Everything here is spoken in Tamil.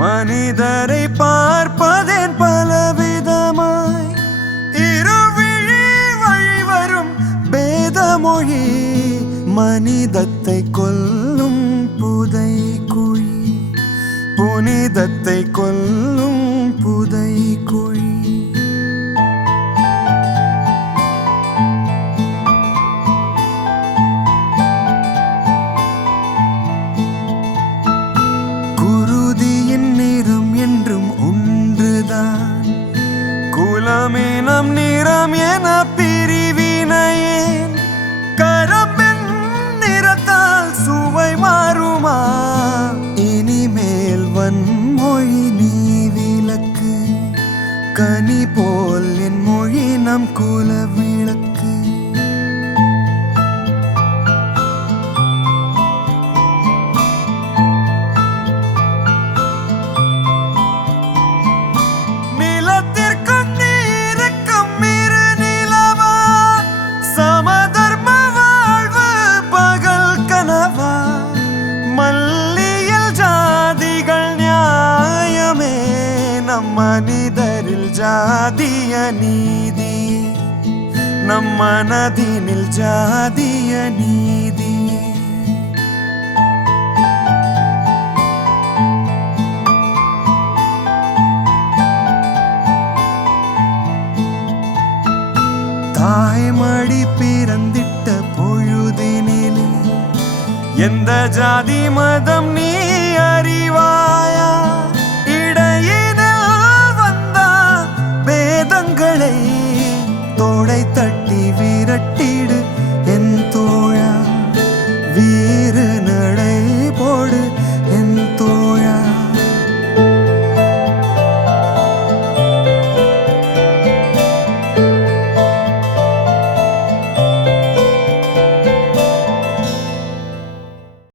மனிதரை பார்ப்பதேன் பலவிதமாய் இருவிழி வழிவரும் பேதமொழி மனிதத்தை கொல்லும் புதை குழி புனிதத்தை கொல்லும் புதை குழி குருதியின் நிறம் என்றும் ஒன்றுதான் குலமினம் நிறம் என பிரிவினையேன் கரம்பின் நிறத்தால் சுவை மாறுமா இனிமேல் வன்மொழி நீ விளக்கு கனி போல் என் மொழி நம் குல விளக்கு நிலத்திற்கும் நீருக்கும் இரு நிலவா சமதர்ம வாழ்வு பகல் கனவா மல்லியில் ஜாதிகள் நியாயமே நம் மனிதரில் ஜாதிய நீதி நம் மனதினில் ஜாதிய நீதி தாய்மடி பிறந்திட்ட பொழுதினிலே எந்த ஜாதி மதம் நீ அறிவாயா இடையினில் வந்த வேதங்களை தோட